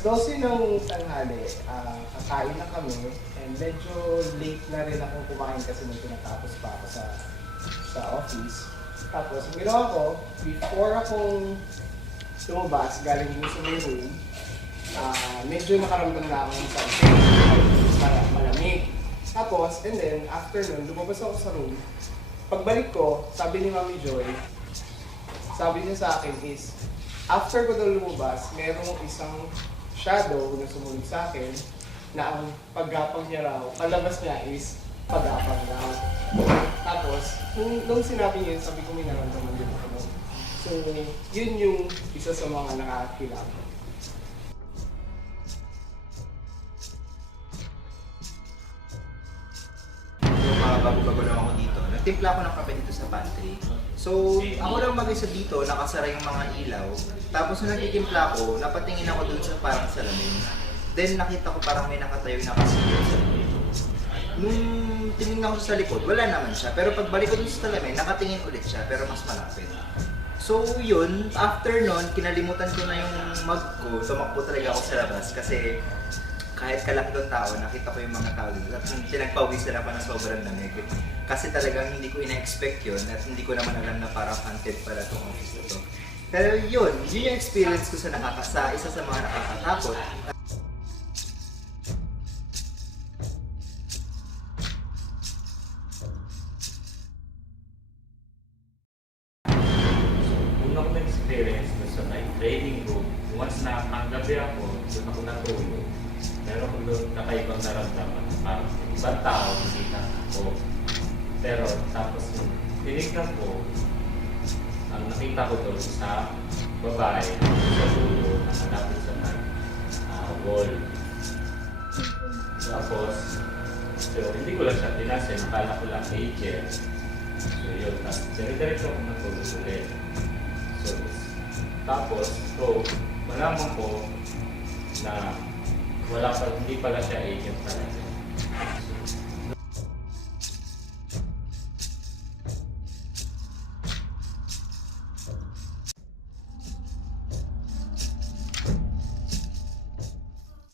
12 ng tanghali, kakain na kami, and medyo late na rin akong kumain kasi may pinatapos pa ako sa office. Tapos, ang ginawa ko, before akong lumabas, galing din sa may room, medyo nakaramdam na ako sa malamig. Tapos, and then, after nun, lumabas ako sa room. Pagbalik ko, sabi ni Mami Joy, sabi niya sa akin is, after ko daw lumabas, merong isang shadow na sumunod sa akin na ang paggapang niya raw, palabas niya is paggapang raw. Tapos, nung sinabi niya, sabi ko may naramdaman din ako. So, yun yung isa sa mga nakakilala. Bago-bago lang ako dito, nagtimpla ako ng kape dito sa pantry. So, ako lang mag-isa dito, nakasara yung mga ilaw. Tapos nung nagtitimpla ako, napatingin ako dun sa parang salamin. Then nakita ko parang may nakatayo na kasilyo sa likod. Nung tinignan ko sa likod, wala naman siya. Pero pagbalik ko dun sa salamin, nakatingin ulit siya, pero mas malapit. So yun, after nun, kinalimutan ko na yung mug ko. Tumakbo talaga ako sa labas kasi kahit kalaki ng tao, nakita ko yung mga tao dito at pinagpawis sila pa na sobrang lamig. Kasi talagang hindi ko ina-expect yun at hindi ko naman alam na parang haunted pala itong office na to. Pero yun yung experience ko sa isa sa mga nakakatakot. Una ko na-experience na sa night training room, once na panggabi ako, doon ako natulog. Meron ko doon kakaibang naramdaman, parang ibang tao, hindi na ako. Pero tapos nung tinignan ko, ang nakita ko doon sa babae, sa dulo, nakalapit sa wall. Tapos, so hindi ko lang siya tinasin, nakala ko lang agent. So yun, dire-diretso ako natulog ulit. So, malaman ko na hindi pala siya agent talaga. So,